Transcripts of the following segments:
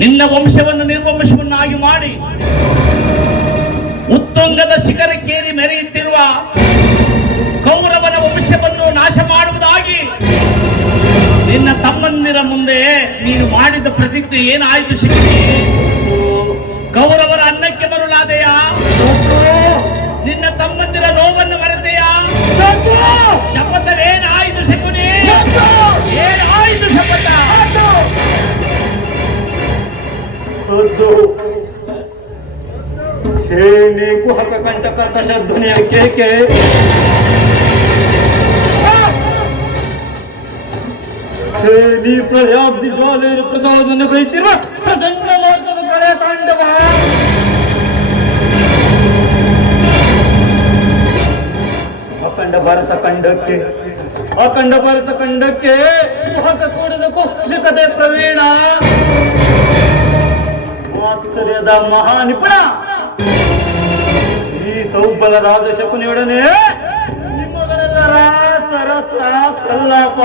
ನಿನ್ನ ವಂಶವನ್ನು ನಿರ್ವಂಶವನ್ನಾಗಿ ಮಾಡಿ ಉತ್ತುಂಗದ ಶಿಖರಕ್ಕೇರಿ ಮೆರೆಯುತ್ತಿರುವ ಕೌರವನ ವಂಶವನ್ನು ನಾಶ ಮಾಡುವುದಾಗಿ ನಿನ್ನ ತಮ್ಮಂದಿರ ಮುಂದೆ ನೀನು ಮಾಡಿದ ಪ್ರತಿಜ್ಞೆ ಏನಾಯಿತು ಶಿಖರಿ? ಕೌರವರ ಅನ್ನಕ್ಕೆ ಮರುಳಾದೆಯಾ? ನಿನ್ನ ತಮ್ಮಂದಿರ ನೋವನ್ನು ಮರೆತೆಯಾ? ಶಪಥವೇನಾಯಿತು ಶಕುನಿ? ಏನಾಯಿತು ಶಪಥ? ಹೇ ನೀ ಕುಹಕ ಕಂಠ ಕರ್ಕಶ ಧ್ವನಿಯ ಕೇಕೆ, ಹೇ ನೀ ಪ್ರಳಯಾಬ್ದಿ ಜ್ವಾಲೆಯನ್ನು ಪ್ರಸಾದವನ್ನು ಕೈತಿರುವ ಪ್ರಸನ್ನ ಭಾರತದ ಪ್ರಳಯ ತಾಂಡವ, ಅಖಂಡ ಭಾರತ ಖಂಡಕ್ಕೆ ಕುಹಕ ಕೂಡದ ಕುಕ್ಷಕತೆ ಪ್ರವೀಣ, ವಾತ್ಸರ್ಯದ ಮಹಾನಿಪುಣ ಈ ಸೌಬಲ ರಾಜ ಶಕುನಿಯೊಡನೆ ನಿಮ್ಮಗಳೆಲ್ಲರ ಸರಸ ಸಲ್ಲಾಪ.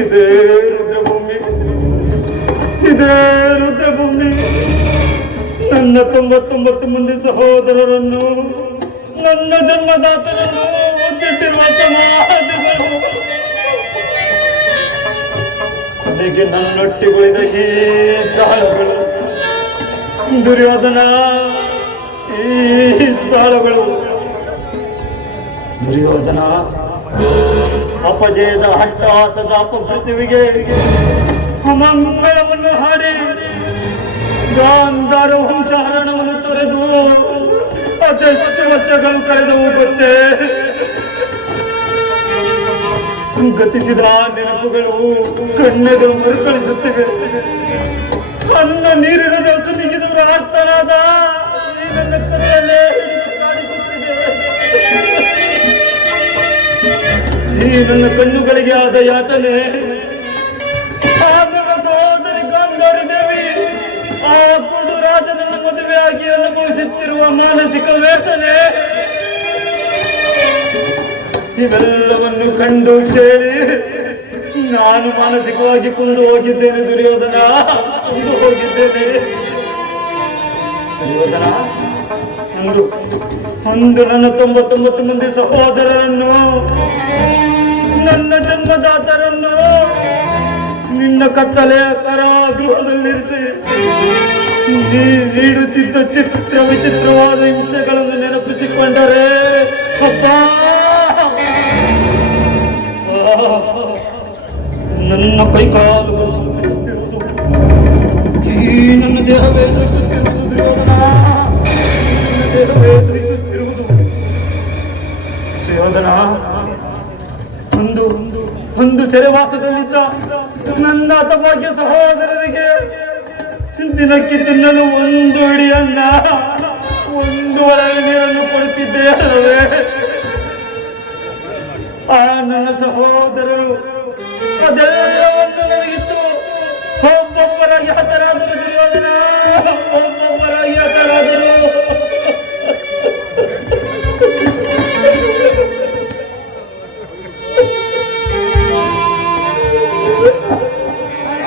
ಇದೇ ರುದ್ರಭೂಮಿ ನನ್ನ 99 ಮಂದಿ ಸಹೋದರರನ್ನು, ನನ್ನ ಜನ್ಮದಾತರನ್ನು ಒತ್ತಿಟ್ಟಿರುವ ಸಮಾಧಿಗಳು, ಕೊನೆಗೆ ನನ್ನೊಟ್ಟಿಗುಳಿದ ಈ ತಾಳಗಳು, ದುರ್ಯೋಧನ ಈ ತಾಳಗಳು. ದುರ್ಯೋಧನ ಅಪಜಯದ ಹಟ್ಟಹಾಸದ ಅಪಮೃತ್ಯುವಿಗೆ ಅಮಂಗಳವನ್ನು ಹಾಡಿ ಗಾಂಧಾರ ವಂಶಹರಣವನ್ನು ತೊರೆದು ಅದೆಷ್ಟು ವರ್ಷಗಳು ಕಳೆದವು ಗೊತ್ತೇ? ಗತಿಸಿದ ನೆನಪುಗಳು ಕಣ್ಣೆದುರು ಮರುಕಳಿಸುತ್ತಿವೆ. ಅನ್ನ ನೀರಿನ ದೋಸು ನಿಗಿದ ಪ್ರಾರ್ಥನಾದ ಈ ನನ್ನ ಕರೆಯಲ್ಲೇ ಈ ನನ್ನ ಕಣ್ಣುಗಳಿಗೆ ಆದ ಯಾತನೆ, ಆ ನನ್ನ ಸಹೋದರಿ ಗಾಂಧಾರಿ ದೇವಿ ಆ ಕುಡು ರಾಜನನ್ನ ಮದುವೆಯಾಗಿ ಅನುಭವಿಸುತ್ತಿರುವ ಮಾನಸಿಕ ವೇದನೆ, ಇವೆಲ್ಲವನ್ನು ಕಂಡು ಕೇಳಿ ನಾನು ಮಾನಸಿಕವಾಗಿ ಕುಂದು ಹೋಗಿದ್ದೇನೆ ದುರ್ಯೋಧನ, ಕುಂದು ಹೋಗಿದ್ದೇನೆ ದುರ್ಯೋಧನ. ಒಂದು ನನ್ನ 99 ಮಂದಿ ಸಹೋದರರನ್ನು, ನನ್ನ ಜನ್ಮದಾತರನ್ನು ನಿನ್ನ ಕತ್ತಲೆಯ ಕಾರಾಗೃಹದಲ್ಲಿರಿಸಿ ನೀಡುತ್ತಿದ್ದ ಚಿತ್ರ ವಿಚಿತ್ರವಾದ ಹಿಂಸೆಗಳನ್ನು ನೆನಪಿಸಿಕೊಂಡರೆ ಅಪ್ಪ, ನನ್ನ ಕೈಕಾಲುಗಳು ದುಃಖಿಸುತ್ತಿರುವುದು, ಈ ನನ್ನ ದೇಹವೇ ದುಃಖಿಸುತ್ತಿರುವುದು ದುರ್ಯೋಧನ, ನನ್ನ ದೇಹವೇ ದುಃಖಿಸುತ್ತಿರುವುದು ದುರ್ಯೋಧನ. ಒಂದು ಸೆರೆವಾಸದಲ್ಲಿದ್ದ ನನ್ನ ಹತಭಾಗ್ಯ ಸಹೋದರರಿಗೆ ದಿನಕ್ಕೆ ತಿನ್ನಲು ಒಂದು ಹಿಡಿ ಅನ್ನ, ಒಂದು ಒಳಗೆ ನೀರನ್ನು ಕೊಡುತ್ತಿದ್ದೆ ಅಲ್ಲವೇ? ಆ ನನ್ನ ಸಹೋದರರು ಅದೆಲ್ಲವನ್ನು ನನಗಿತ್ತು ಒಬ್ಬೊಬ್ಬರಾಗಿ ಹತರಾದರು ದುರ್ಯೋಧನ, ಒಬ್ಬೊಬ್ಬರಾಗಿ ಹತರಾದರು.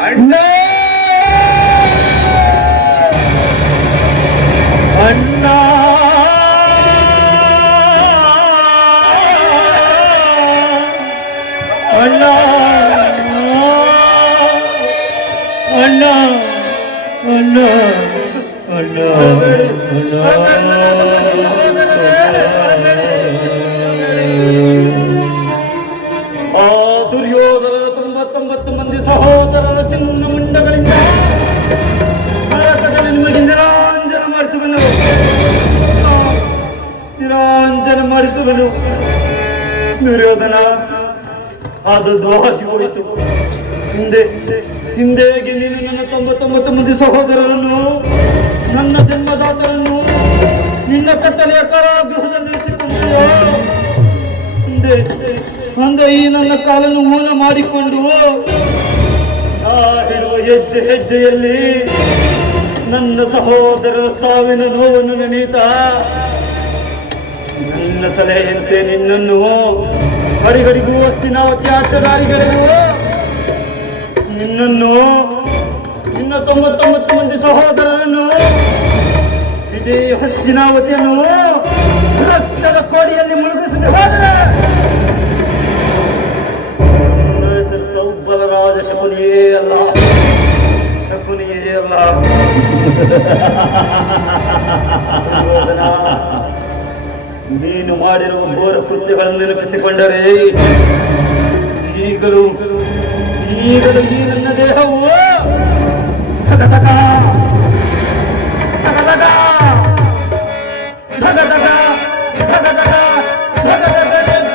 ಅಣ್ಣ ಅಣ್ಣ ಅಣ್ಣ ಅಣ್ಣ ಅಣ್ಣ ಅಣ್ಣ ಆ ದುರ್ಯೋಧನರ 99 ಮಂದಿ ಸಹೋದರರ ಚಿನ್ನ ಮುಂಡಗಳಿಂದ ನರಕದಲ್ಲಿ ನಿಮಗೆ ನಿರಾಂಜನ ಮಾಡಿಸುವನು ದುರ್ಯೋಧನ. ಆದದ್ದು ಆಗಿ ಹೋಯಿತು. ಹಿಂದೆಗೆ ನೀನು ನನ್ನ 99 ಮಂದಿ ಸಹೋದರರನ್ನು, ನನ್ನ ಜನ್ಮದಾತರನ್ನು ನಿನ್ನ ಕತ್ತಲೆಯ ಕಾರಾಗೃಹದಲ್ಲಿರಿಸಿಕೊಂಡೆಯೋ. ಅಂದೆ ಈ ನನ್ನ ಕಾಲನ್ನು ಊನ ಮಾಡಿಕೊಂಡು ಹೇಳುವ ಹೆಜ್ಜೆಯಲ್ಲಿ ನನ್ನ ಸಹೋದರರ ಸಾವಿನ ನೋವನ್ನು ನೆನೆಯುತ್ತಾ ನನ್ನ ಸಲಹೆಯಂತೆ ನಿನ್ನನ್ನು ಗಡಿಗಡಿಗೂ ಹಸ್ತಿನಾವತಿ ಅಡ್ಡದಾರಿಗಳಿಗೂ ನಿನ್ನನ್ನು ನಿನ್ನ 99 ಮಂದಿ ಸಹೋದರರನ್ನು ಇದೇ ಹಸ್ತಿನಾವತಿಯನ್ನು ರಕ್ತದ ಕೋಡಿಯಲ್ಲಿ ಮುಳುಗಿಸದೆ ಹೋದರೆ ನನ್ನ ಹೆಸರು ಸೌಬಲರಾಜ ಶಕುನಿಯೇ ಅಲ್ಲ, ಶಕುನಿಯೇ ಅಲ್ಲ. ದುರ್ಯೋಧನ, ನೀನು ಮಾಡಿರುವ ಘೋರ ಕೃತ್ಯಗಳನ್ನು ನೆನಪಿಸಿಕೊಂಡರೆ ಈಗಲೂ ಈ ನನ್ನ ದೇಹವು ಧಗ ಧಗ ಧಗ ಧಗ ಧಗ ಧಗ ಧಗ ಧಗ ಧಗ ಧಗ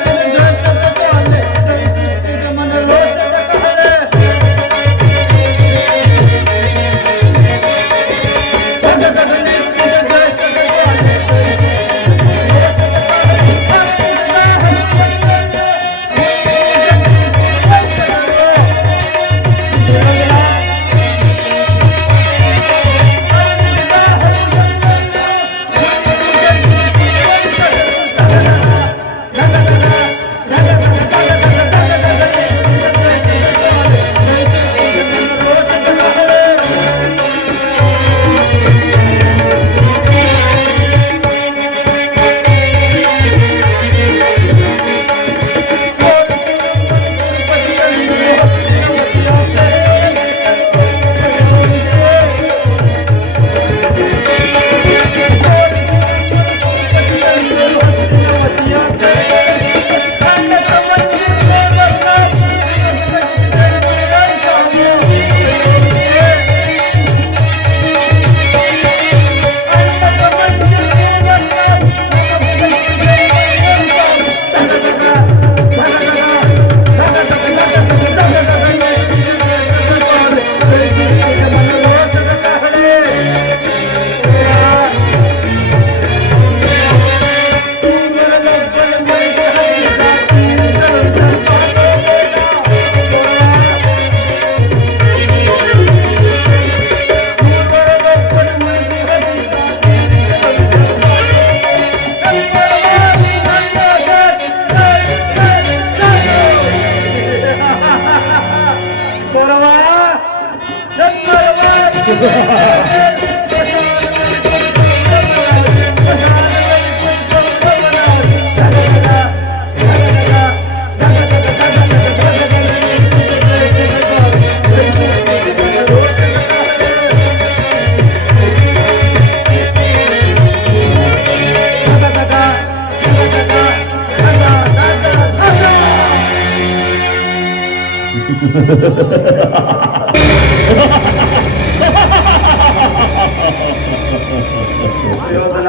ದುರ್ಯೋಧನ,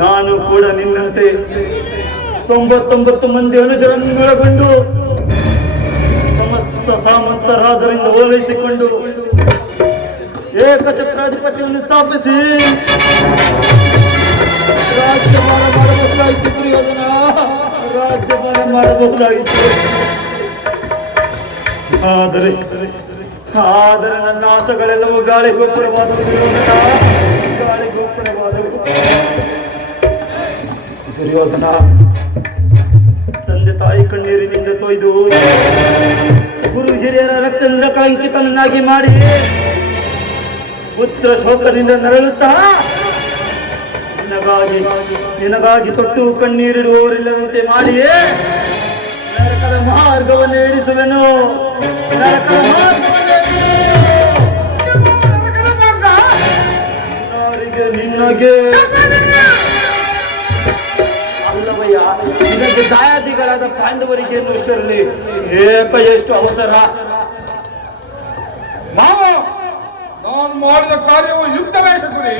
ನಾನು ಕೂಡ ನಿನ್ನಂತೆ 99 ಮಂದಿ ಅನುಜರನ್ನೊಳಗೊಂಡು ಸಮಸ್ತ ಸಾಮಂತ ರಾಜರಿಂದ ಓಲೈಸಿಕೊಂಡು ಏಕಚಕ್ರಾಧಿಪತಿಯನ್ನು ಸ್ಥಾಪಿಸಿ ರಾಜ್ಯಭಾರ ಮಾಡಬಹುದಾಯಿತು. ದುರ್ಯೋಧನ, ರಾಜ್ಯಭಾರ ಮಾಡಬಹುದಾಯಿತು. ಆದರೆ ನನ್ನ ಆಸೆಗಳೆಲ್ಲವೂ ಗಾಳಿ ಗೋಪುರವಾದವು. ದುರ್ಯೋಧನ, ಗಾಳಿ ಗೋಪುರವಾದವು. ದುರ್ಯೋಧನ, ತಂದೆ ತಾಯಿ ಕಣ್ಣೀರಿನಿಂದ ತೊಯ್ದು ಗುರು ಹಿರಿಯರ ರಕ್ತದಿಂದ ಕಳಂಕಿತನನ್ನಾಗಿ ಮಾಡಿ ಪುತ್ರ ಶೋಕದಿಂದ ನರಳುತ್ತಾ ನಿನಗಾಗಿ ತೊಟ್ಟು ಕಣ್ಣೀರಿಡುವವರಿಲ್ಲದಂತೆ ಮಾಡಿಯೇ ನರಕದ ಮಾರ್ಗವನ್ನು ಇಳಿಸುವೆನು. ನರಕದ ಮಾರ್ಗವನ್ನು ನಿನಗೆ ಅಲ್ಲವಯ್ಯ, ನಿನಗೆ ದಾಯಾದಿಗಳಾದ ಪಾಂಡವರಿಗೆ ದುಷ್ಟರಲ್ಲಿ ಎಷ್ಟು ಅವಸರ. ನಾನು ಮಾಡಿದ ಕಾರ್ಯವು ಯುಕ್ತವೇ ಶಕುನಿ.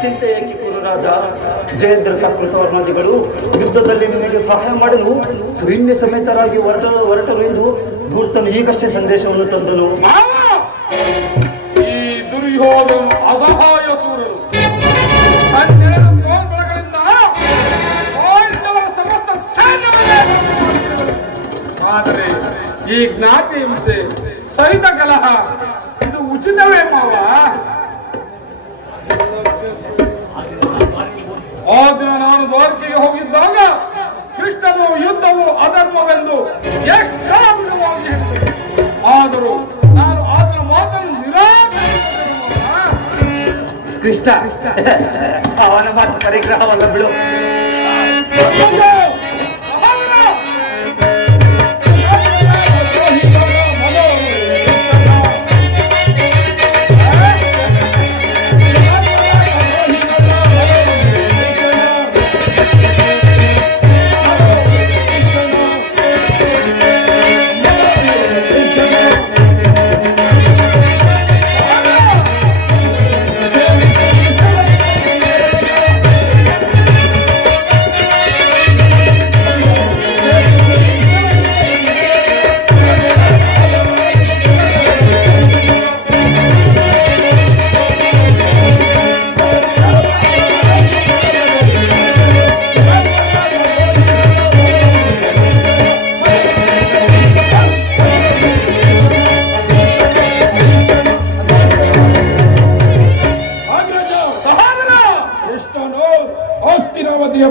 ಚಿಂತೆ ಏಕೆ ಕುರುರಾಜ? ಜಯೇಂದ್ರ ಕೃತವರ್ಣಾದಿಗಳು ಯುದ್ಧದಲ್ಲಿ ನಿಮಗೆ ಸಹಾಯ ಮಾಡಲು ಸೈನ್ಯ ಸಮೇತರಾಗಿ ಹೊರಟರು ಎಂದು ಧೂರ್ತನು ಈಗಷ್ಟೇ ಸಂದೇಶವನ್ನು ತಂದನು. ಈ ದುರ್ಯೋಧನ ಅಸಹಾಯ ಸೂರರು ಪಾಂಡವರ ಸಮಸ್ತ ಸೈನ್ಯವನ್ನೇ. ಆದರೆ ಈ ಜ್ಞಾತಿ ಹಿಂಸೆ, ಸರಿತ ಕಲಹ ಇದು ಉಚಿತವೇ ಮಾವ? ಆ ದಿನ ನಾನು ದ್ವಾರಕೆಗೆ ಹೋಗಿದ್ದಾಗ ಕೃಷ್ಣನು ಯುದ್ಧವು ಅಧರ್ಮವೆಂದು ಎಷ್ಟಾವಿಧವಾಗಿ ಹೇಳಿದರು. ಆದರೂ ನಾನು ಆತನ ಮಾತನ್ನು ನಿರಾಕರಿಸಿದ್ದೇನೆ. ಕೃಷ್ಣ ಅವನ ಮಾತು ಪರಿಗ್ರಹವಲ್ಲ ಬಿಡು.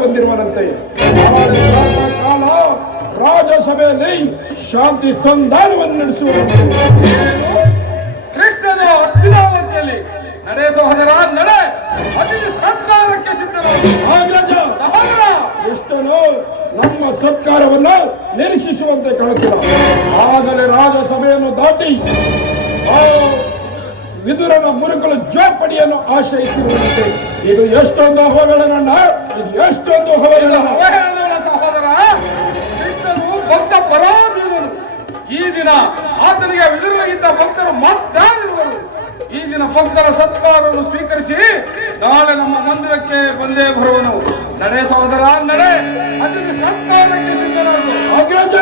ಬಂದಿರುವನಂತೆ. ಕಾಲ ರಾಜಸಭೆಯಲ್ಲಿ ಶಾಂತಿ ಸಂಧಾನವನ್ನು ನಡೆಸುವ ಕೃಷ್ಣನು ಹಸ್ತಿನಾವತಿಯಲ್ಲಿ ನಡೆ ಸಹೋದರ ನಡೆ, ಅತಿಥಿ ಸತ್ಕಾರಕ್ಕೆ ಕೃಷ್ಣನು ನಮ್ಮ ಸತ್ಕಾರವನ್ನು ನಿರೀಕ್ಷಿಸುವಂತೆ ಕಾಣುತ್ತಿಲ್ಲ. ಆಗಲೇ ರಾಜಸಭೆಯನ್ನು ದಾಟಿ ವಿದುರನ ಮುರುಕಲು ಜೋಪಡಿಯನ್ನು ಆಶ್ರಯಿಸಿರುವಂತೆ. ಇದು ಎಷ್ಟೊಂದು ಅವಹೇಳನ, ಇದು ಎಷ್ಟೊಂದು ಅವಹೇಳನ ಸಹೋದರ. ಕೃಷ್ಣನು ಭಕ್ತ ಪರಾಧೀನನು. ಈ ದಿನ ಆತನಿಗೆ ವಿದುರನಿಗಿಂತ ಭಕ್ತರು ಮಾತಾಡಿರುವರು. ಈ ದಿನ ಭಕ್ತರ ಸತ್ಕಾರವನ್ನು ಸ್ವೀಕರಿಸಿ ನಾಳೆ ನಮ್ಮ ಮಂದಿರಕ್ಕೆ ಬಂದೇ ಬರುವನು. ನಡೆ ಸಹೋದರ ನಡೆ, ಅತಿಥಿ ಸತ್ಕಾರಕ್ಕೆ ಸಿದ್ಧನಾಗು. ಅಗ್ರಜ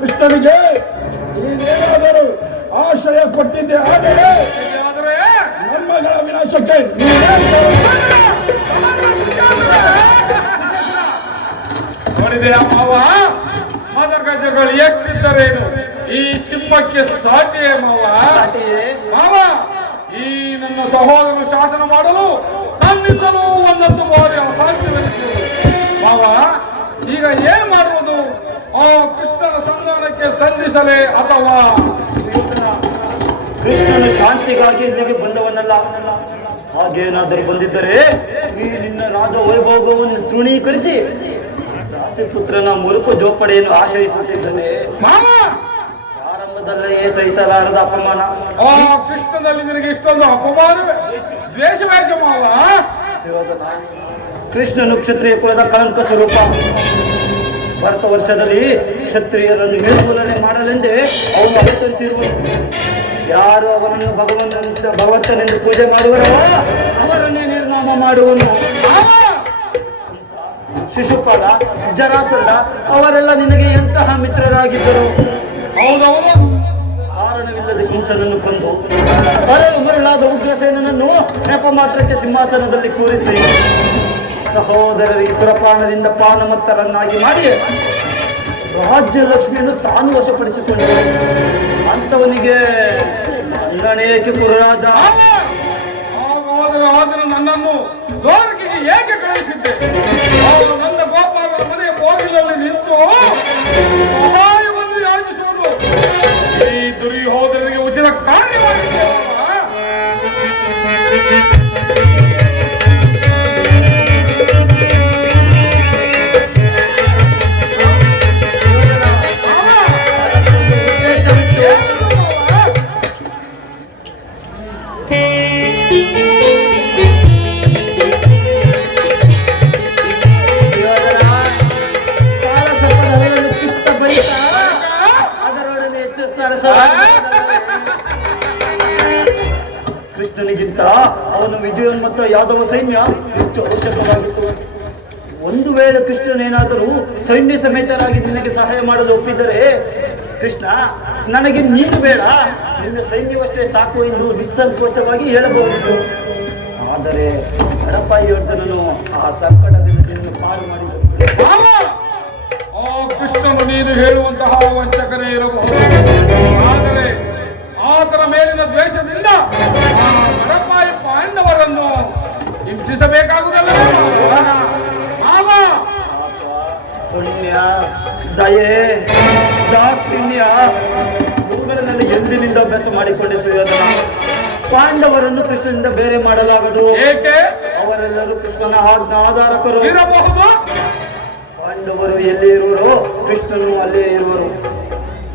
ಕೃಷ್ಣನಿಗೆ ನೀನೇನಾದರೂ ಆಶಯ ಕೊಟ್ಟಿದ್ದೆ ಆದರೆ ನಮ್ಮಗಳ ವಿನಾಶಕ್ಕೆ ನೋಡಿದೆ ಮಾವ, ಮದಗಜಗಳು ಎಷ್ಟಿದ್ದರೇನು ಈ ಸಿಂಹಕ್ಕೆ ಸಾಟಿಯೇ ಮಾವ. ಮಾವ, ಈ ನನ್ನ ಸಹೋದರನು ಶಾಸನ ಮಾಡಲು ನನ್ನಿಂದಲೂ ಒಂದೊಂದು ಬಾರಿ ಅಸಾಧ್ಯವೆನಿಸುವುದು. ಮಾವ, ಈಗ ಏನ್ ಮಾಡುವುದು? ಆ ಕೃಷ್ಣನ ಸಂಧಾನಕ್ಕೆ ಸಂಧಿಸಲೇ ಅಥವಾ ಕೃಷ್ಣನು ಶಾಂತಿಗಾಗಿ ಇಲ್ಲಿಗೆ ಬಂದವನಲ್ಲ. ಹಾಗೇನಾದರೂ ಬಂದಿದ್ದರೆ ಈ ನಿನ್ನ ರಾಜ ವೈಭೋಗವನ್ನು ತೃಣೀಕರಿಸಿ ದಾಸಿಪುತ್ರನ ಮುರುಕು ಜೋಪಡೆಯನ್ನು ಆಶ್ರಯಿಸುತ್ತಿದ್ದಾನೆ. ಮಾವ, ಆರಂಭದಲ್ಲೇ ಸಹಿಸಲಾರದ ಅಪಮಾನ. ಆ ಕೃಷ್ಣನಲ್ಲಿ ನಿನಗೆ ಇಷ್ಟೊಂದು ಅಪಮಾನವೇ, ದ್ವೇಷವೇಕೆ ಮಾವ? ಶಿವೋಧನ, ಕೃಷ್ಣನು ಕ್ಷತ್ರಿಯ ಕುಲದ ಕಳಂಕ ಸ್ವರೂಪ. ಭರತ ವರ್ಷದಲ್ಲಿ ಕ್ಷತ್ರಿಯರನ್ನು ನಿರ್ಮೂಲನೆ ಮಾಡಲೆಂದೇ ಅವನು ಅವತರಿಸಿರುವನು. ಯಾರು ಅವನನ್ನು ಭಗವಂತನೆಂದು ಪೂಜೆ ಮಾಡುವರೋ ಅವರನ್ನೇ ನಿರ್ನಾಮ ಮಾಡುವನು. ಶಿಶುಪಾಲ, ಜರಾಸಂಧ ಅವರೆಲ್ಲ ನಿನಗೆ ಎಂತಹ ಮಿತ್ರರಾಗಿದ್ದರು? ಹೌದವನು ಕಾರಣವಿಲ್ಲದೆ ಕಂಸನನ್ನು ಕೊಂದು ಮರಳಾದ ಉಗ್ರಸೇನನನ್ನು ನೆಪ ಮಾತ್ರಕ್ಕೆ ಸಿಂಹಾಸನದಲ್ಲಿ ಕೂರಿಸಿ ಸಹೋದರರಿಗೆ ಸುರಪಾನದಿಂದ ಪಾನಮತ್ತರನ್ನಾಗಿ ಮಾಡಿ ರಾಜ್ಯ ಲಕ್ಷ್ಮಿಯನ್ನು ತಾನು ವಶಪಡಿಸಿಕೊಂಡ ಅಂತವನಿಗೆ ಅಂಗನೇಕೆ ಕುರುರಾಜ? ಹಾಗಾದರೆ ನನ್ನನ್ನು ದ್ವಾರಕೆಗೆ ಏಕೆ ಕಳುಹಿಸಿದ್ದೆ? ನನ್ನ ಗೋಪಾಲನ ಮನೆಯ ಬಾಗಿಲಲ್ಲಿ ನಿಂತು ಸಹಾಯವನ್ನು ಯಾಚಿಸುವುದು ಈ ದುರ್ಯೋಧನಿಗೆ ಉಚಿತ ಕಾರ್ಯವಾಗಿದೆ. ಕೃಷ್ಣನಿಗಿಂತ ಅವನ ವಿಜಯೋನ್ಮತ್ತ ಯಾದವ ಸೈನ್ಯ ಹೆಚ್ಚು ಅವಶ್ಯಕವಾಗಿತ್ತು. ಒಂದು ವೇಳೆ ಕೃಷ್ಣನೇನಾದರೂ ಸೈನ್ಯ ಸಮೇತರಾಗಿ ನಿನಗೆ ಸಹಾಯ ಮಾಡಲು ಒಪ್ಪಿದರೆ, ಕೃಷ್ಣ ನನಗೆ ನೀನು ಬೇಡ, ನಿನ್ನ ಸೈನ್ಯವಷ್ಟೇ ಸಾಕು ಎಂದು ನಿಸ್ಸಂಕೋಚವಾಗಿ ಹೇಳಬಹುದಿತ್ತು. ಆದರೆ ಹಡಪಾಯಿ ಅರ್ಜುನನು ಆ ಸಂಕಟದಿಂದ ನಿನ್ನನ್ನು ಪಾರು ಮಾಡಿದರು. ಆ ಕೃಷ್ಣನು ನೀನು ಹೇಳುವಂತಹ ವಂಚಕನೇ ಇರಬಹುದು, ಆದರೆ ಆತನ ಮೇಲಿನ ದ್ವೇಷದಿಂದ ಆ ಹಡಪಾಯಿ ಪಾಂಡವರನ್ನು ಹಿಂಸಿಸಬೇಕಾಗುವುದಲ್ಲ. ಪುಣ್ಯ, ದಯೆ, ದಾಕ್ಷಿಣ್ಯ ಇವುಗಳಲ್ಲಿ ಎಂದಿನಿಂದ ಅಭ್ಯಾಸ ಮಾಡಿಕೊಂಡೆ ಸುಯೋಧನ. ಪಾಂಡವರನ್ನು ಕೃಷ್ಣನಿಂದ ಬೇರೆ ಮಾಡಲಾಗದು. ಏಕೆ? ಅವರೆಲ್ಲರೂ ಕೃಷ್ಣನ ಆಧಾರಕರು ಇರಬಹುದು. ಪಾಂಡವರು ಎಲ್ಲಿ ಇರುವರು, ಕೃಷ್ಣನು ಅಲ್ಲೇ ಇರುವರು.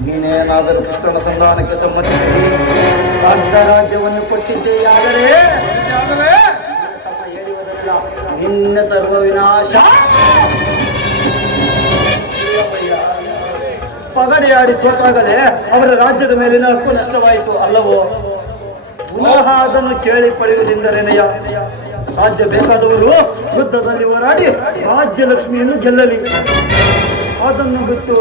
ನೀನೇನಾದರೂ ಕೃಷ್ಣನ ಸಂಧಾನಕ್ಕೆ ಸಮ್ಮತಿಸಿ ಅರ್ಧ ರಾಜ್ಯವನ್ನು ಕೊಟ್ಟಿದ್ದೆಯಾದರೆ ತಮ್ಮ ಹೇಳುವುದಲ್ಲ, ನಿನ್ನ ಸರ್ವ ವಿನಾಶ. ಪಗಡೆಯಾಡಿ ಸೋತಾಗಲೇ ಅವರ ರಾಜ್ಯದ ಮೇಲಿನ ಹಕ್ಕು ನಷ್ಟವಾಯಿತು ಅಲ್ಲವೋ? ಪುನಃ ಅದನ್ನು ಕೇಳಿ ಪಡೆಯುವುದೆಂದರೇನೆಯ? ರಾಜ್ಯ ಬೇಕಾದವರು ಯುದ್ಧದಲ್ಲಿ ಹೋರಾಡಿ ರಾಜ್ಯ ಲಕ್ಷ್ಮಿಯನ್ನು ಗೆಲ್ಲಲಿ. ಅದನ್ನು ಬಿಟ್ಟು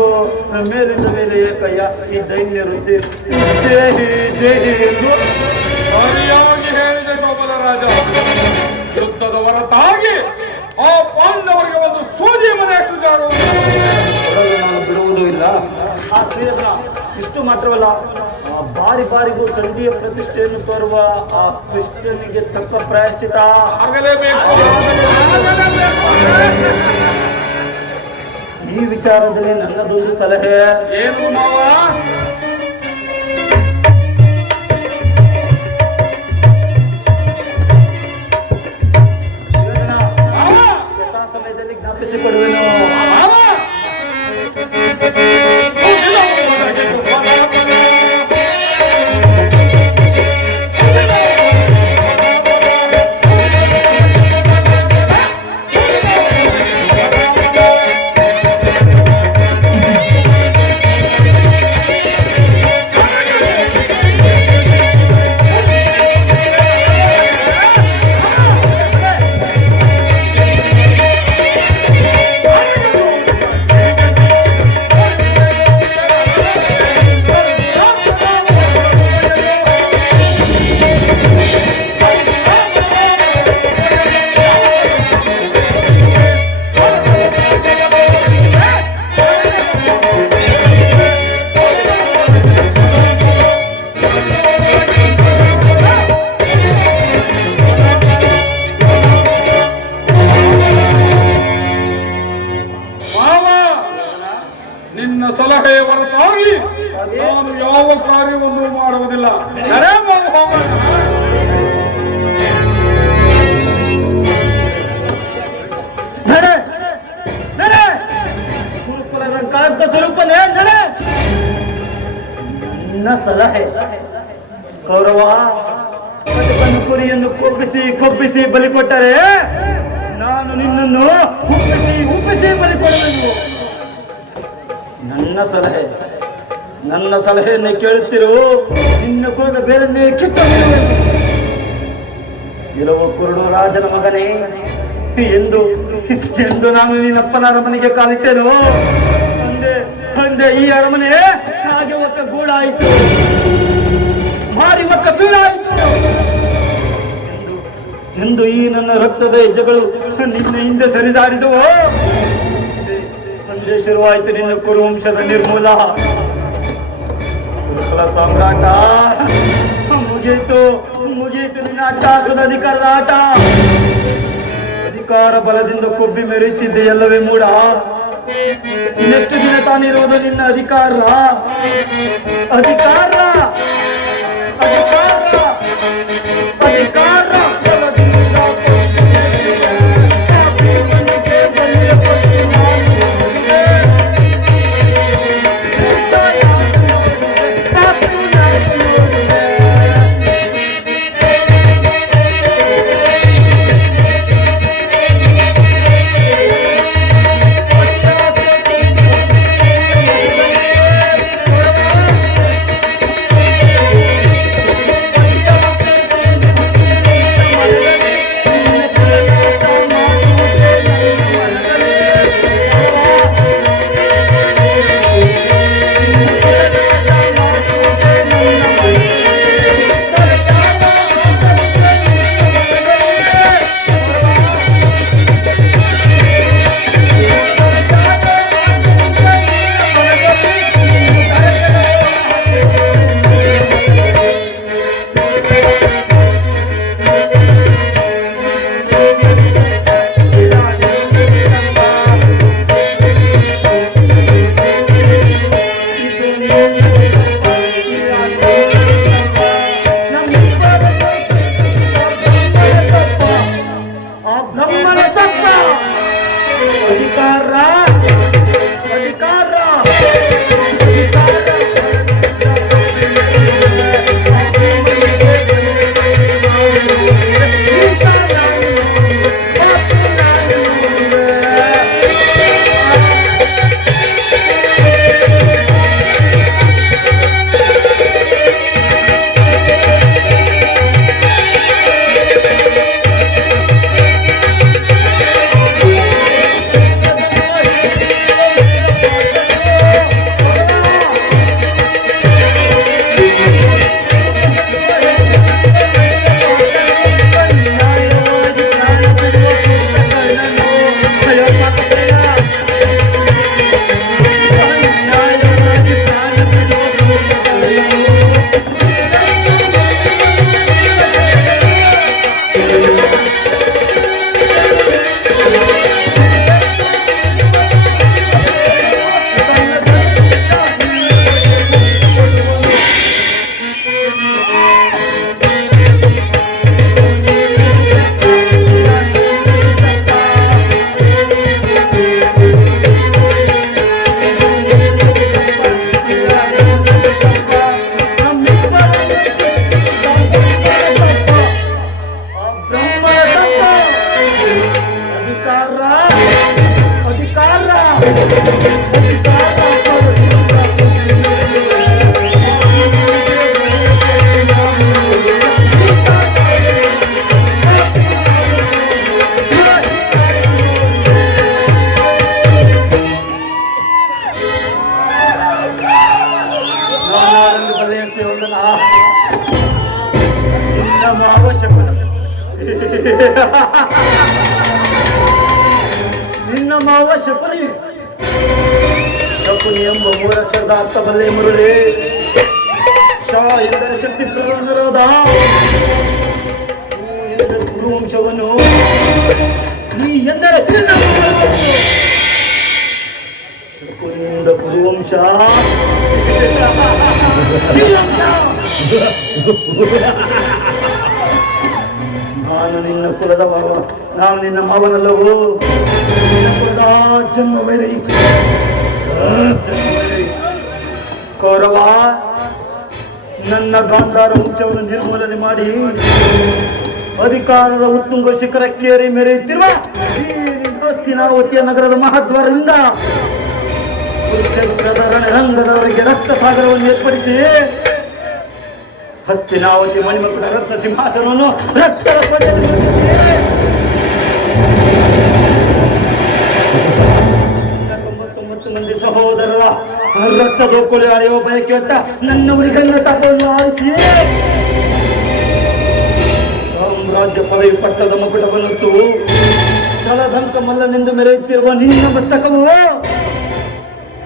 ಮೇಲಿಂದ ಮೇಲೆ ಏಕಯ್ಯ ಈ ದೈನ್ಯರು ದೇಹಿ ದೇಹಿ ಎಂದು ಸರಿಯಾಗಿ ಹೇಳಿದೆ ಶೋಭನ ರಾಜ. ಯುದ್ಧದ ಹೊರತಾಗಿ ಆ ಪಾಂಡವರಿಗೆ ಒಂದು ಸೂಜಿ ಮನೆ ಅಷ್ಟು ಜಾಗ ನಾನು ಬಿಡುವುದೂ ಇಲ್ಲ. ಆ ಸುಯೋಧನ ಇಷ್ಟು ಮಾತ್ರವಲ್ಲ, ಆ ಬಾರಿ ಬಾರಿಗೂ ಸಂಧಿಯ ಪ್ರತಿಷ್ಠೆಯನ್ನು ತೋರುವ ಆ ಕೃಷ್ಣನಿಗೆ ತಕ್ಕ ಪ್ರಾಯಶ್ಚಿತ ಆಗಲೇಬೇಕು. ಈ ವಿಚಾರದಲ್ಲಿ ನನ್ನದೊಂದು ಸಲಹೆ. ಏನು ಮಾವ? ಯಥಾ ಸಮಯದಲ್ಲಿ ಜ್ಞಾಪಿಸಿಕೊಡುವೆನು. ನಿನ್ನ ಸಲಹೆಯ ಹೊರತಾಗಿ ನಾನು ಯಾವ ಕಾರ್ಯವನ್ನು ಮಾಡುವುದಿಲ್ಲ. ಗುರುಕುಲದ ಕಾಂತ ಸ್ವರೂಪನೇ ನನ್ನ ಸಲಹೆ. ಕೌರವ ಕಟಕನ್ನು ಕುರಿಯನ್ನು ಕೊಬ್ಬಿಸಿ ಬಲಿ ಕೊಟ್ಟರೆ ನಾನು ನಿನ್ನನ್ನು ಉಪ್ಪಿಸಿ ಬಲಿ ಕೊಡುವೆನು. ನನ್ನ ಸಲಹೆಯನ್ನೇ ಕೇಳುತ್ತಿರು. ನಿನ್ನ ಕುಲದ ಬೇರನ್ನೇ ಕಿತ್ತೊಯ್ಯುವೆನು. ಇರವ ಕುರುಡು ರಾಜನ ಮಗನೇ ಎಂದು ನಾನು ನಿನ್ನಪ್ಪನ ಅರಮನೆಗೆ ಕಾಲಿಟ್ಟೆನು. ಅಂದೆ ಈ ಅರಮನೆ ಹಾಗೆ ಒಕ್ಕ ಗೂಡಾಯಿತು, ಮಾರಿ ಒಕ್ಕ ಬೀಳಾಯಿತು ಎಂದು ಈ ನನ್ನ ರಕ್ತದ ಹೆಜ್ಜೆಗಳು ನಿನ್ನ ಹಿಂದೆ ಸರಿದಾಡಿದವು. ಅಂದೇ ಶುರುವಾಯಿತು ನಿನ್ನ ಕುರುವಂಶದ ನಿರ್ಮೂಲ. ಕುರುಕುಲ ಸಾಮ್ರಾಟ ಮುಗಿಯಿತು ನಿನ್ನ ಅಟ್ಟಾಸದ ಅಧಿಕಾರದ ಆಟ. ಅಧಿಕಾರ ಬಲದಿಂದ ಕೊಬ್ಬಿ ಮೆರೆಯುತ್ತಿದ್ದೆ ಎಲ್ಲವೇ ಮೂಡ. ಇನ್ನೆಷ್ಟು ದಿನ ತಾನಿರುವುದು ನಿನ್ನ ಅಧಿಕಾರ ಅಧಿಕಾರ ಅಧಿಕಾರ ಅಧಿಕಾರ ನಿನ್ನ ಮಾವ ಶಕುನಿ ಶಕುನಿ ಎಂಬ ಮೂರಕ್ಷರದ ಅರ್ಥ ಬಲ್ಲೆ ಮುರುಳಿ. ಶ ಎಂದರೆ ಶಕ್ತಿ ಪ್ರಧಾನರಾದ ಎಂದರೆ ಕುರುವಂಶವನ್ನು, ನೀ ಎಂದರೆ ಶಕುನಿಯಿಂದ ಕುರುವಂಶ. ನಾನು ನಿನ್ನ ಕುಲದ ಮಾವ, ನಾನು ನಿನ್ನ ಮಾವನಲ್ಲವೋ. ನಿನ್ನ ಕುಲದ ಜನ್ಮ ವೈರಿ ಕೌರವ. ನನ್ನ ಗಾಂಧಾರ ವಂಶವನ್ನು ನಿರ್ಮೂಲನೆ ಮಾಡಿ ಅಧಿಕಾರದ ಉತ್ತುಂಗ ಶಿಖರಕ್ಕೇರಿ ಮೆರೆಯುತ್ತಿರುವ ಈ ಹಸ್ತಿನಾವತಿಯ ನಗರದ ಮಹದ್ವಾರದಿಂದ ಕುರುಕ್ಷೇತ್ರದ ರಣರಂಗದವರೆಗೆ ರಕ್ತ ಸಾಗರವನ್ನು ಏರ್ಪಡಿಸಿ ಹಸ್ತಿನಾವತಿ ಮಣಿಮಕುಟ ರತ್ನ ಸಿಂಹಾಸನವನ್ನು ರಕ್ತದ ಪಟ್ಟೆಯಲ್ಲಿ ನಿರ್ಮಿಸಿ 99 ಮಂದಿ ಸಹೋದರರ ರಕ್ತದೊಕ್ಕೊಳೆ ಅಳೆಯುವ ಬಯಕೆ ಹೊತ್ತ ನನ್ನ ಊರಿಗನ್ನ ತಪವನ್ನು ಆರಿಸಿ ಸಾಮ್ರಾಜ್ಯ ಪದವಿ ಪಟ್ಟದ ಮಕುಟವನ್ನೊತ್ತು ಛಲದಂಕ ಮಲ್ಲನೆಂದು ಮೆರೆಯುತ್ತಿರುವ ನಿನ್ನ ಮಸ್ತಕವು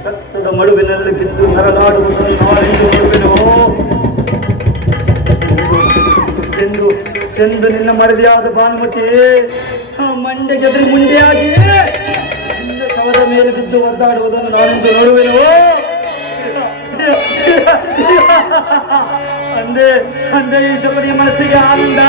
ರಕ್ತದ ಮಡುವಿನಲ್ಲಿ ಬಿದ್ದು ನರಳಾಡುವುದನ್ನು ನಾಳೆಂದು ನೋಡುವೆನೋ ಎಂದು ನಿನ್ನ ಮಡದಿಯಾದ ಭಾನುಮತಿ ಮಂಡೆಗೆದರಿ ಮುಂಡೆಯಾಗಿ ನಿನ್ನ ಶವದ ಮೇಲೆ ಬಿದ್ದು ಒದ್ದಾಡುವುದನ್ನು ನಾನೆಂದು ನೋಡುವೆನೋ. ಅಂದೇ ಈ ಶಬರಿಯ ಮನಸ್ಸಿಗೆ ಆನಂದ.